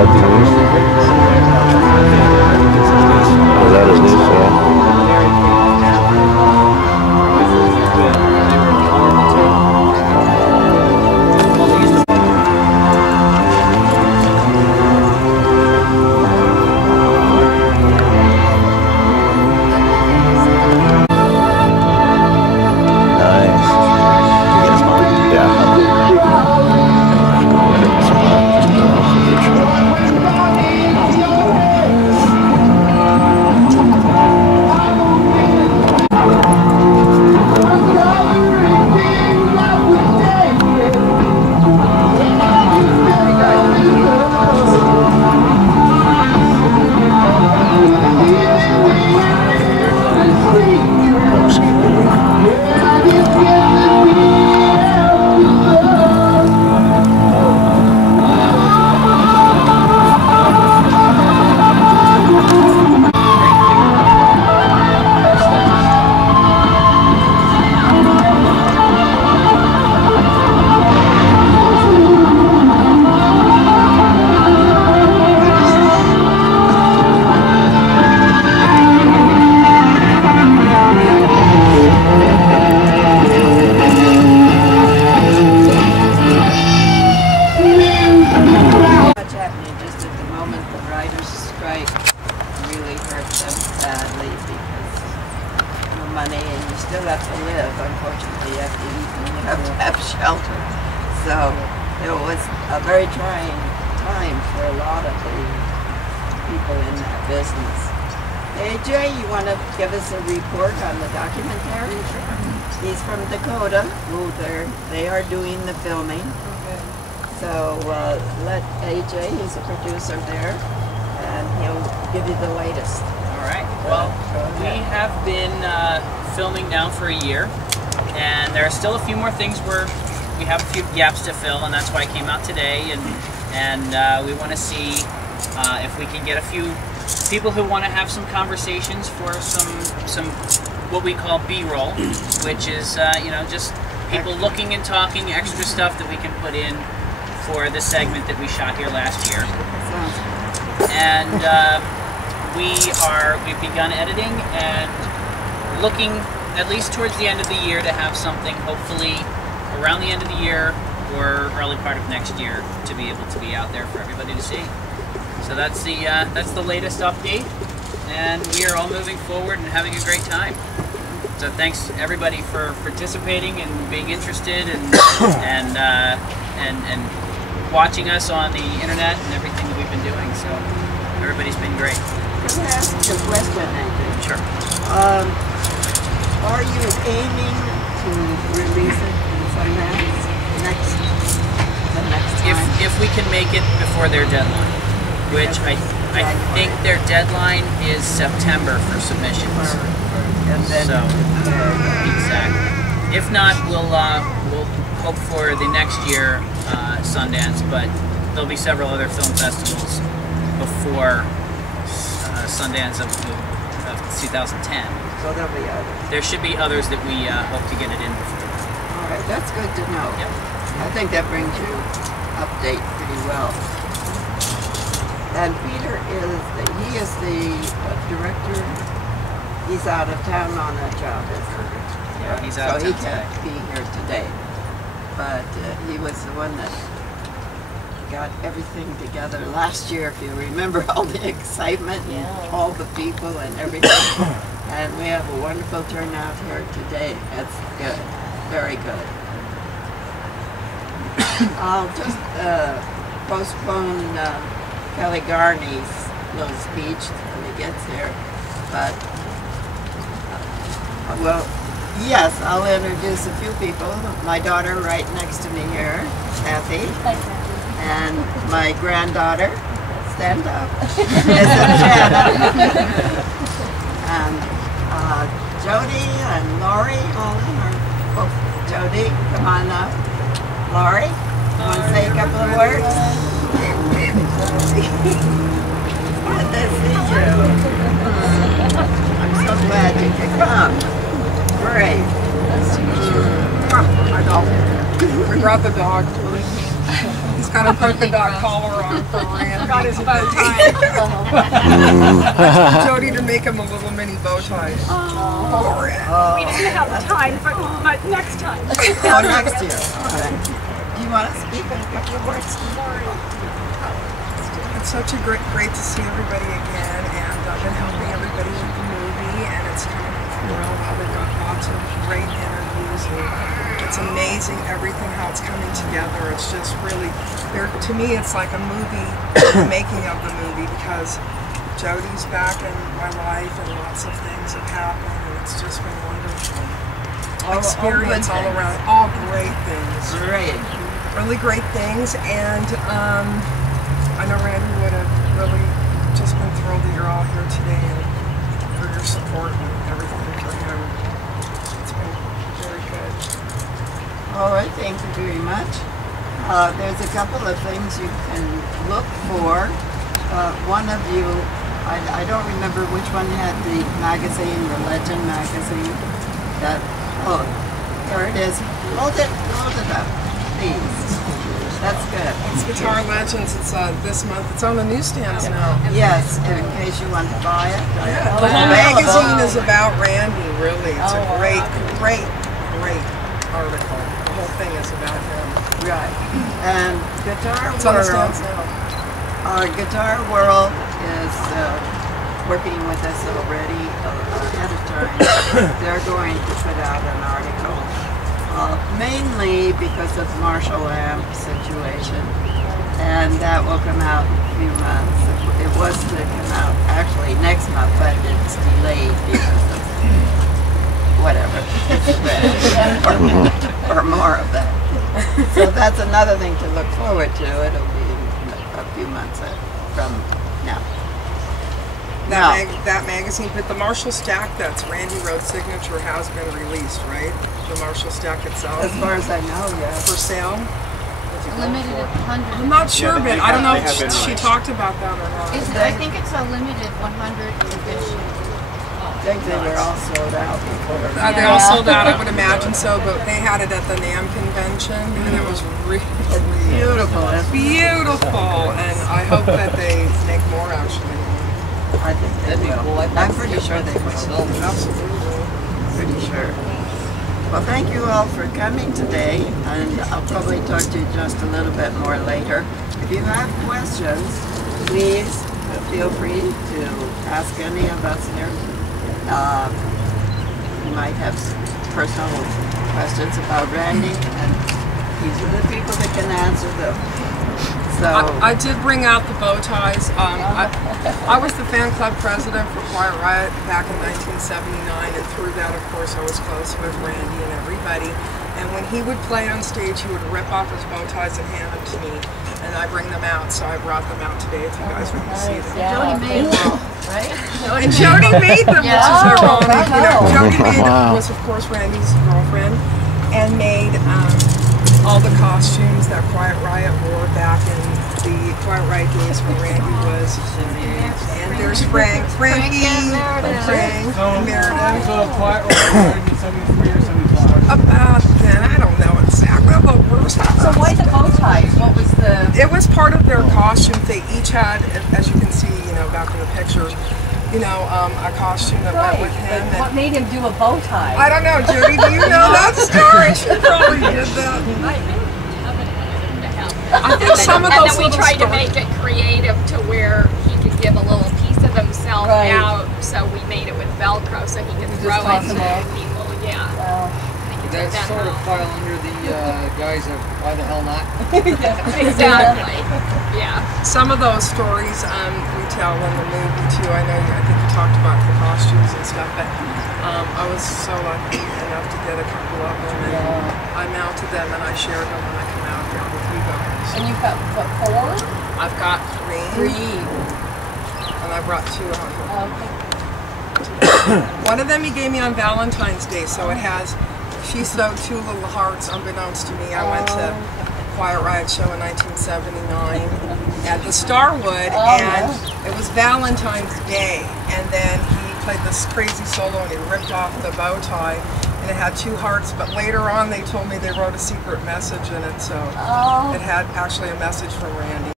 that the news? Is that his news? money and you still have to live. Unfortunately, you have to eat and you have to have shelter. So it was a very trying time for a lot of the people in that business. AJ, you want to give us a report on the documentary? He's from Dakota. They are doing the filming. Okay. So let AJ, he's a producer there, and he'll give you the latest. All right. Well, we have been filming now for a year, and there are still a few more things where we have a few gaps to fill, and that's why I came out today, and we want to see if we can get a few people who want to have some conversations for some what we call B-roll, which is you know, just people looking and talking, extra stuff that we can put in for the segment that we shot here last year. And we've begun editing and looking at least towards the end of the year to have something hopefully around the end of the year or early part of next year to be able to be out there for everybody to see. So that's the latest update, and we are all moving forward and having a great time. So thanks everybody for participating and being interested and watching us on the internet and everything that we've been doing. So everybody's been great. Can I ask you a question, Andrew? Sure. Are you aiming to release it in Sundance the next time? If we can make it before their deadline, which I think their deadline is September for submissions. And then so exactly. If not, we'll hope for the next year Sundance, but there'll be several other film festivals before Sundance of 2010. So there'll be others. There should be others that we hope to get it in before. All right, that's good to know. Yep. I think that brings you update pretty well. And Peter is the director. He's out of town on a job, isn't he? Yeah, he's out of town. So he can't be here today. But he was the one that got everything together last year, if you remember all the excitement and all the people and everything. And we have a wonderful turnout here today. That's good. Very good. I'll just postpone Kelly Garney's little speech when he gets here. But, well, yes, I'll introduce a few people. My daughter right next to me here, Kathy. Hi, Kathy. And my granddaughter, stand up, is Shannon. And Jody and Laurie, Jody, come on up. Laurie, you want to say a couple of words? Good to see you. I'm so glad you could come. Great. Nice to meet you. We brought the dog to us. got a polka dot collar on for Randy. Got his bow tie. Jody to make him a little mini bow tie. We didn't have time, but next time. Oh, next year. All right. Do you want to speak a couple of words? It's such a great to see everybody again, and I've been helping everybody with the movie, and it's coming real well. We've got lots of great interviews, and it's amazing everything how it's coming together. It's just really, to me, it's like a movie, the making of the movie, because Jody's back in my life, and lots of things have happened, and it's just been wonderful. Experience all around, all great things. Great. Really great things, and I know Randy would have really just been thrilled that you're all here today and for your support and everything for him. It's been very good. All right, thank you very much. There's a couple of things you can look for. One of you, I don't remember which one had the magazine, the Legend magazine. Oh, there it is. Hold it up, please. That's good. It's Guitar Legends. It's this month. It's on the newsstands now. Yes, in case you want to buy it. Yeah, the whole magazine is about Randy, really. It's a great article. The whole thing is about him. Right. And Guitar It's on the World. stands now. Guitar World is working with us already ahead of time. They're going to put out an article. Mainly because of Marshall Amp situation, and that will come out in a few months. It was to come out actually next month, but it's delayed because of whatever, or more of that. So that's another thing to look forward to. It'll be a few months from now. That magazine, but the Marshall stack that's Randy Rhoads' signature has been released, right? The Marshall stack itself. As far as I know, yes. For sale? Limited at 100. I'm not sure, but I don't know if she talked about that or not. I think it's a limited 100 edition. I think they were all sold out before. They all sold out, I would imagine so, but they had it at the NAMM convention, and it was really beautiful. Beautiful, and I hope that they make more actually. I think they will. I'm pretty sure they will. Absolutely. Pretty sure. Well, thank you all for coming today, and I'll probably talk to you just a little bit more later. If you have questions, please feel free to ask any of us here. You might have personal questions about Randy, and these are the people that can answer them. So I did bring out the bow ties. I was the fan club president for Quiet Riot back in 1979, and through that, of course, I was close with Randy and everybody. And when he would play on stage, he would rip off his bow ties and hand them to me, and I bring them out. So I brought them out today if you guys want to see them. Jody made them, right? And Jody made them, which is ironic. You know, Jody made them, was of course Randy's girlfriend, and made all the costumes that Quiet Riot wore back in the Quiet Riot days when Randy was. And there's Frankie, and Meredith. So Quiet Riot in 73 or 75. About then, I don't know exactly. So why the bow ties? What was the? It was part of their costumes. They each had, as you can see, you know, back in the pictures, you know, a costume that went with him. And what made him do a bow tie? I don't know, Judy. Do you know that story? She probably did that. I think some of those. And then we tried to make it creative to where he could give a little piece of himself out. So we made it with Velcro so he could throw it to people. Yeah. That sort of file under the guys of why the hell not? Exactly. Yeah. Some of those stories we tell in the movie too. I think you talked about the costumes and stuff, but I was so lucky enough to get a couple of them, and I mounted them and I shared them when I come out here with you guys. And you've got what, 4? I've got 3. And I brought 2 out here. One of them he gave me on Valentine's Day, so it has. She sewed 2 little hearts unbeknownst to me. I went to Quiet Riot show in 1979 at the Starwood, and it was Valentine's Day, and then he played this crazy solo and he ripped off the bow tie, and it had 2 hearts, but later on they told me they wrote a secret message in it, so it had actually a message from Randy.